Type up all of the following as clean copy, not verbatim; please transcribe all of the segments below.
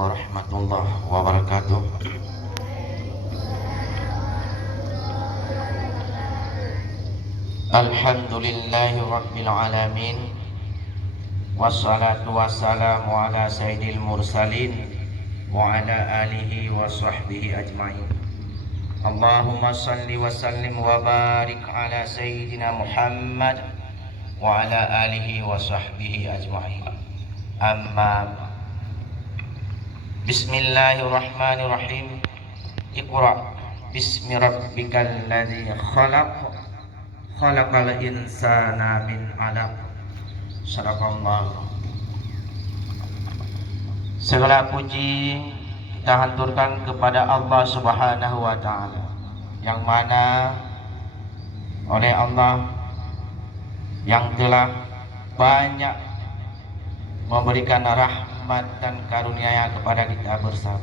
warahmatullahi wabarakatuh. Alhamdulillahi rabbil alamin. Wassalatu wassalamu ala sayyidil mursalin wa ala alihi wa sahbihi ajma'in. Allahumma salli wa sallim wa barik ala sayyidina Muhammad wa ala alihi wa sahbihi ajma'in. Amma Bismillahirrahmanirrahim. Iqra bismi rabbikal ladzi khalaq, khalaqal insana min 'alaq. Sadaqallah. Segala puji kita haturkan kepada Allah Subhanahu wa taala, yang mana oleh Allah yang telah banyak memberikan rahmat dan karunia kepada kita bersama,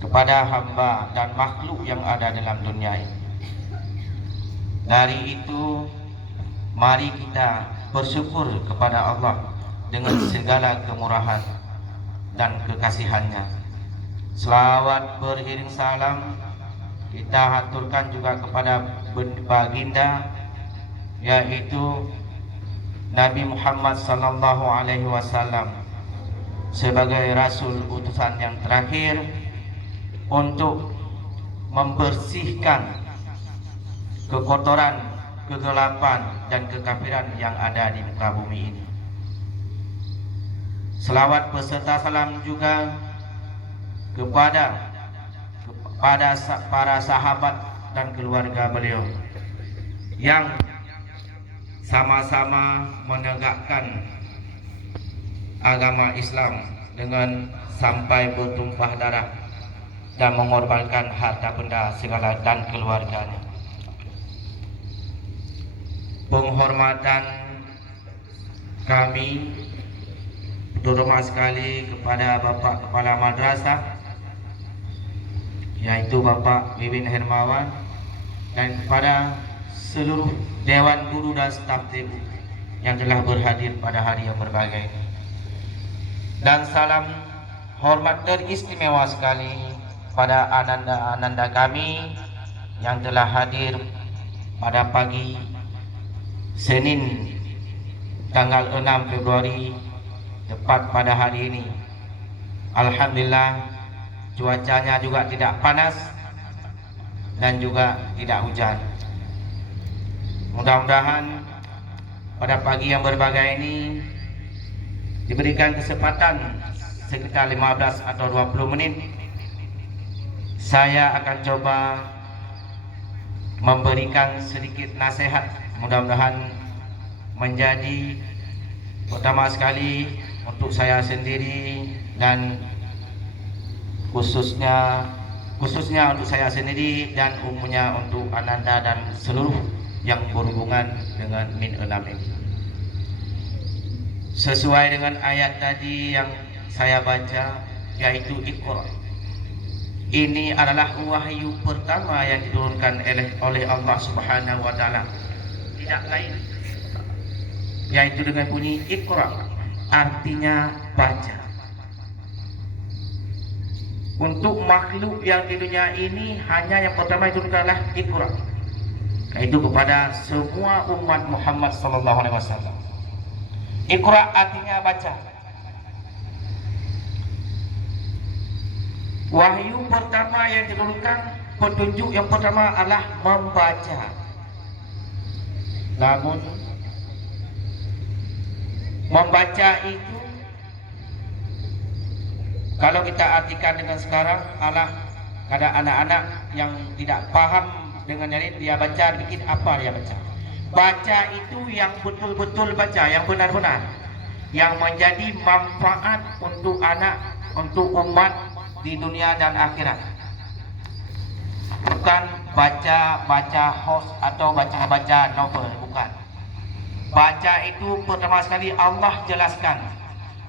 kepada hamba dan makhluk yang ada dalam dunia ini. Dari itu, mari kita bersyukur kepada Allah dengan segala kemurahan dan kekasihannya. Selawat beriring salam kita haturkan juga kepada baginda, yaitu Nabi Muhammad sallallahu alaihi wasallam, sebagai rasul utusan yang terakhir untuk membersihkan kekotoran, kegelapan dan kekafiran yang ada di muka bumi ini. Selawat beserta salam juga kepada para sahabat dan keluarga beliau yang sama-sama menegakkan agama Islam dengan sampai bertumpah darah dan mengorbankan harta benda segala dan keluarganya. Penghormatan kami terutama sekali kepada Bapak Kepala Madrasah, yaitu Bapak Wiwin Hermawan, dan kepada seluruh Dewan Guru dan staf TU yang telah berhadir pada hari yang berbahagia ini. Dan salam hormat teristimewa sekali pada ananda-ananda kami yang telah hadir pada pagi Senin tanggal 6 Februari tepat pada hari ini. Alhamdulillah, cuacanya juga tidak panas dan juga tidak hujan. Mudah-mudahan pada pagi yang berbahagia ini diberikan kesempatan sekitar 15 atau 20 menit. Saya akan coba memberikan sedikit nasihat, mudah-mudahan menjadi pertama sekali untuk saya sendiri dan khususnya untuk saya sendiri dan umumnya untuk ananda dan seluruh yang berhubungan dengan min 6 ini. Sesuai dengan ayat tadi yang saya baca, yaitu Iqra. Ini adalah wahyu pertama yang diturunkan oleh Allah Subhanahu wa taala, tidak lain, yaitu dengan bunyi Iqra, artinya baca. Untuk makhluk yang di dunia ini hanya yang pertama diturunkan adalah Iqra, yaitu kepada semua umat Muhammad sallallahu alaihi wasallam. Iqra artinya baca. Wahyu pertama yang diturunkan, petunjuk yang pertama adalah membaca. Namun membaca itu kalau kita artikan dengan sekarang adalah ada anak-anak yang tidak paham dengan ini, dia baca bikin apa dia baca. Baca itu yang betul-betul baca, yang benar-benar, yang menjadi manfaat untuk anak, untuk umat di dunia dan akhirat. Bukan baca hoax atau baca novel, bukan. Baca itu pertama sekali Allah jelaskan,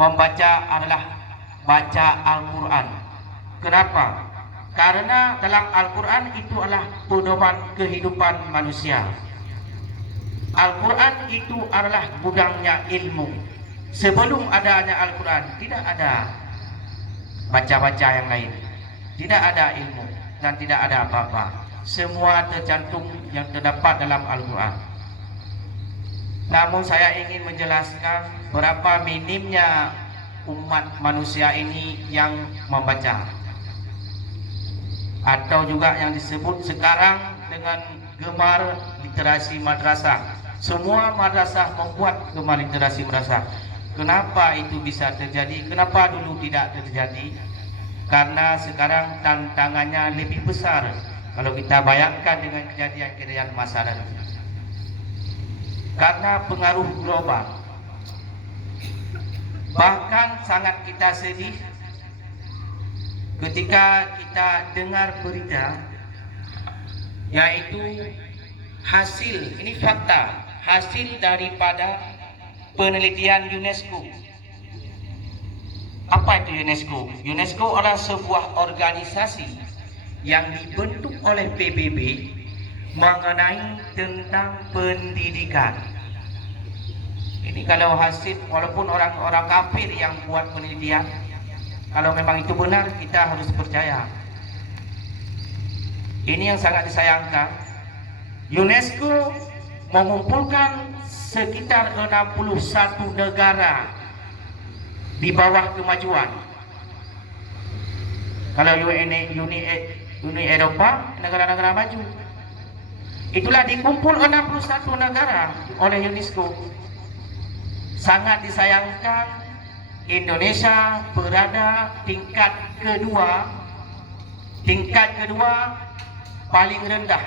membaca adalah baca Al-Quran. Kenapa? Karena dalam Al-Quran itu adalah pedoman kehidupan manusia. Al-Quran itu adalah gudangnya ilmu. Sebelum adanya Al-Quran tidak ada baca-baca yang lain. Tidak ada ilmu dan tidak ada apa-apa. Semua tercantum yang terdapat dalam Al-Quran. Namun saya ingin menjelaskan berapa minimnya umat manusia ini yang membaca, atau juga yang disebut sekarang dengan gemar literasi madrasah. Semua madrasah membuat gemar literasi madrasah. Kenapa itu bisa terjadi? Kenapa dulu tidak terjadi? Karena sekarang tantangannya lebih besar kalau kita bayangkan dengan kejadian-kejadian masa lalu. Karena pengaruh global. Bahkan sangat kita sedih ketika kita dengar berita, yaitu hasil, ini fakta, hasil daripada penelitian UNESCO. Apa itu UNESCO? UNESCO adalah sebuah organisasi yang dibentuk oleh PBB mengenai tentang pendidikan. Ini kalau hasil, walaupun orang-orang kafir yang buat penelitian, kalau memang itu benar, kita harus percaya. Ini yang sangat disayangkan. UNESCO mengumpulkan sekitar 61 negara di bawah kemajuan. Kalau Uni Eropa, negara-negara maju. Itulah dikumpul 61 negara oleh UNESCO. Sangat disayangkan Indonesia berada tingkat kedua paling rendah.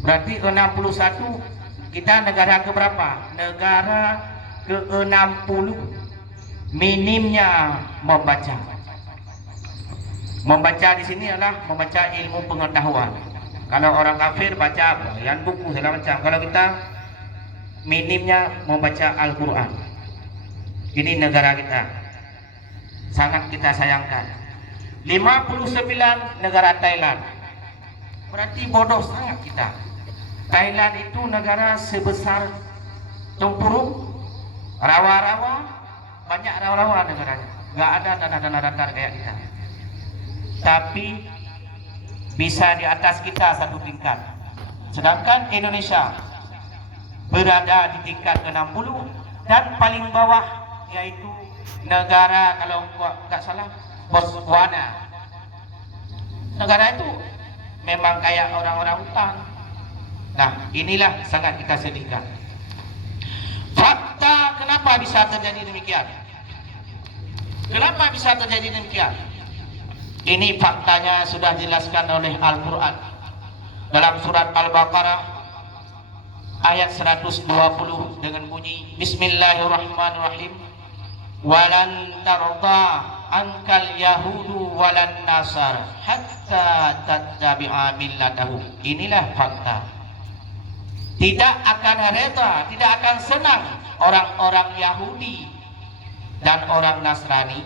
Berarti 61, kita negara keberapa? Negara ke-60 minimnya membaca. Membaca di sini adalah membaca ilmu pengetahuan. Kalau orang kafir baca bayan buku segala macam. Kalau kita minimnya membaca Al-Quran. Ini negara kita. Sangat kita sayangkan. 59 negara Thailand. Berarti bodoh sangat kita. Thailand itu negara sebesar Tempurung, rawa-rawa, banyak rawa-rawa negaranya. Gak ada tanah-tanah datar kayak kita. Tapi bisa di atas kita satu tingkat. Sedangkan Indonesia berada di tingkat 60 dan paling bawah yaitu negara, kalau nggak salah, Botswana. Negara itu memang kayak orang-orang hutan. Nah, inilah sangat kita sedihkan. Fakta kenapa bisa terjadi demikian? Kenapa bisa terjadi demikian? Ini faktanya sudah dijelaskan oleh Al-Quran dalam surat Al-Baqarah ayat 120 dengan bunyi Bismillahirrahmanirrahim. Walan tarda ankal yahudu walan nasar hatta tattabi'a millatahum. Inilah fakta. Tidak akan reda, tidak akan senang orang-orang Yahudi dan orang Nasrani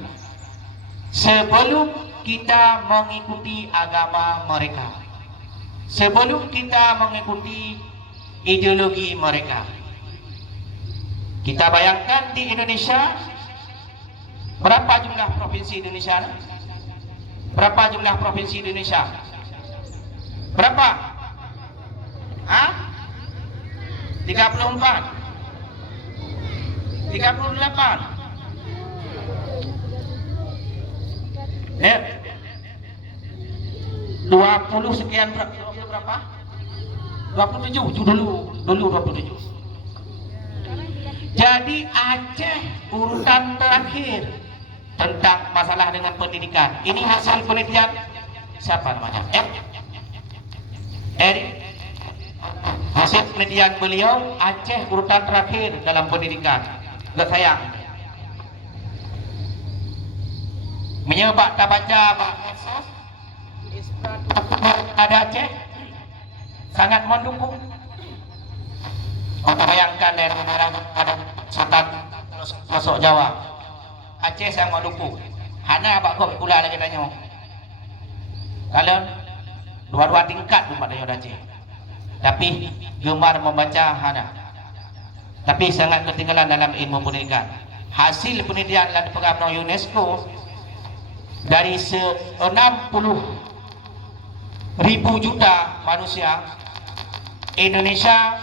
sebelum kita mengikuti agama mereka, sebelum kita mengikuti ideologi mereka. Kita bayangkan di Indonesia, berapa jumlah provinsi Indonesia? Berapa jumlah provinsi Indonesia? Berapa? Hah? 34, 38. Ya. 20 sekian berapa? 27 dulu 27. Jadi Aceh urutan terakhir tentang masalah dengan pendidikan. Ini hasil penelitian siapa namanya? Eric. Hasil penelitian beliau, Aceh urutan terakhir dalam pendidikan. Gak sayang. Menyebab tak baca medsos, ada Aceh sangat mendukung. Kau bayangkan dari negara ada Sultan masuk Jawa, Aceh sangat mendukung. Hana abak kau pula lagi tanya. Kalau dua-dua tingkat umat dari Aceh. Tapi gemar membaca hana, tapi sangat ketinggalan dalam ilmu pendidikan. hasil penelitian yang dipegang oleh UNESCO, dari 60.000 juta manusia, Indonesia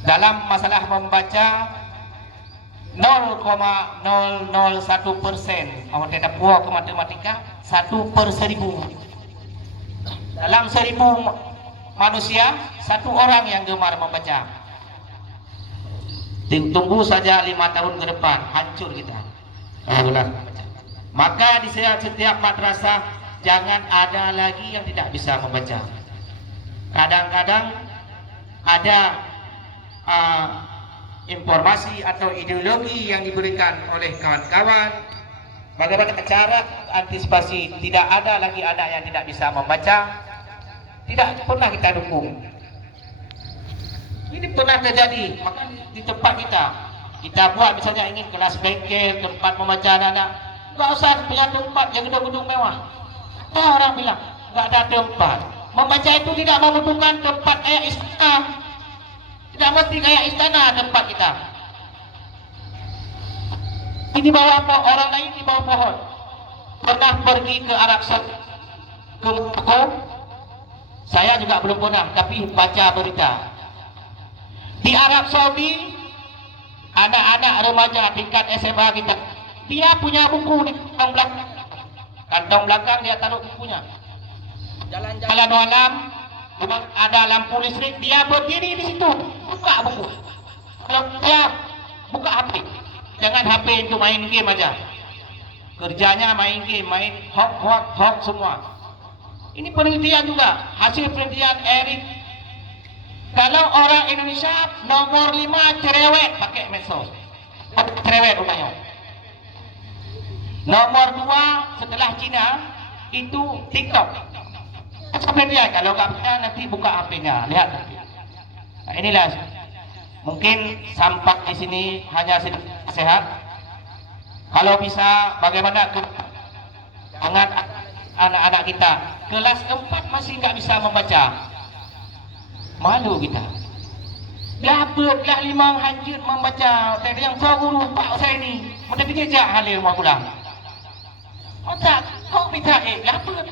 dalam masalah membaca 0,001%. Awak tidak puas ke matematika, 1/1000. Dalam 1000 manusia, 1 orang yang gemar membaca. Tunggu saja 5 tahun ke depan, hancur kita. Maka di setiap madrasah jangan ada lagi yang tidak bisa membaca. Kadang-kadang ada informasi atau ideologi yang diberikan oleh kawan-kawan bagaimana cara antisipasi tidak ada lagi anak yang tidak bisa membaca. Tidak pernah kita dukung. Ini pernah terjadi. Maka di tempat kita buat misalnya ingin kelas bengkel, tempat membaca anak-anak, nggak usah punya tempat yang gedung-gedung mewah. Ada orang bilang nggak ada tempat. Membaca itu tidak membutuhkan tempat kayak istana. Tidak mesti kayak istana tempat kita. Ini di bawah pohon, orang lain di bawah pohon. Pernah pergi ke Arab Saudi, ke Maroko. Saya juga belum pernah, tapi baca berita. Di Arab Saudi, anak-anak remaja tingkat SMA kita, dia punya buku di kantong belakang. Kantong belakang dia taruh bukunya. Jalan-jalan malam, ada lampu listrik, dia berdiri di situ, buka buku. Kalau dia buka HP, jangan HP untuk main game aja. Kerjanya main game, main hoax semua. Ini penelitian juga, hasil penelitian Eric. Kalau orang Indonesia nomor 5 cerewet pakai medsos, cerewet rumahnya. Nomor 2 setelah Cina itu TikTok. Penelitian, kalau nggak percaya nanti buka HP-nya, lihat. Nah, inilah mungkin sampai di sini hanya sehat. Kalau bisa bagaimana jangan anak-anak kita kelas 4 masih nggak bisa membaca, malu kita. Dapatlah 5 hajat membaca. Tadi yang saya guru pak saya ini, mudah dijejak halir rumah pulang. Otak kok bisa dapat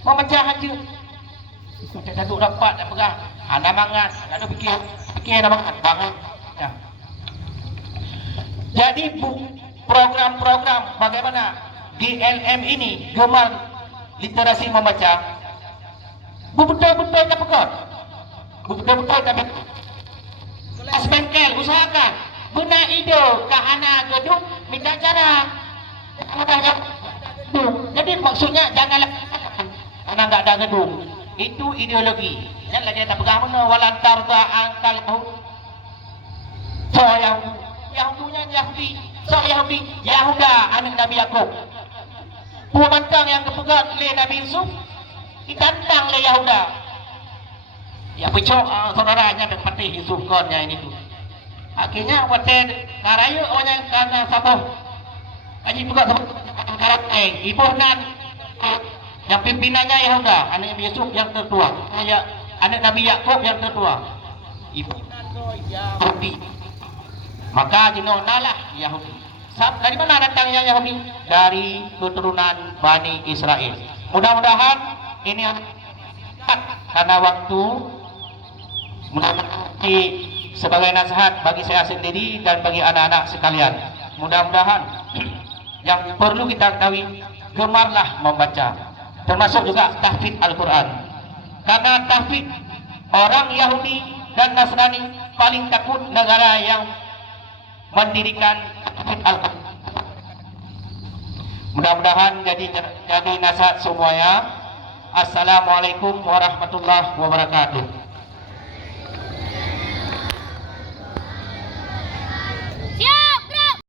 membaca hajat. Kita duduk dapat tak pegang. Anda mangat, ada fikir anda mangat banget. Ya. Jadi program-program bagaimana GLM ini gemar literasi membaca, betul-betul tak pegang, betul-betul tak pegang. Kelas bengkel usahakan benar ide ke anak gedung minta cara. Jadi maksudnya janganlah karena nggak ada gedung, itu ideologi. Janganlah dia tak pegang mana walantar angkal so Yahudinya Yahudi, so Yahuda anak Nabi Yakub. Pemantang yang kepegang oleh Nabi Yusuf ditantang oleh Yahuda. Ya pecok saudaranya dan patih Yusuf konnya ini tu. Akhirnya waten karaya orang karena sabar. Aji juga karakter ibu nan yang pimpinannya Yahuda, anak Nabi Yusuf yang tertua, anak Nabi Yakub yang tertua. Ibu nan Yahudi. Maka dinonalah Yahudi. Dari mana datangnya Yahudi? Dari keturunan Bani Israel. Mudah-mudahan ini karena waktu mudah-mudahan sebagai nasihat bagi saya sendiri dan bagi anak-anak sekalian. Mudah-mudahan yang perlu kita ketahui, gemarlah membaca, termasuk juga tahfidz Al-Quran. Karena tahfidz orang Yahudi dan Nasrani paling takut negara yang mendirikan Al-Quran. Mudah-mudahan jadi nasihat semuanya. Assalamualaikum warahmatullahi wabarakatuh.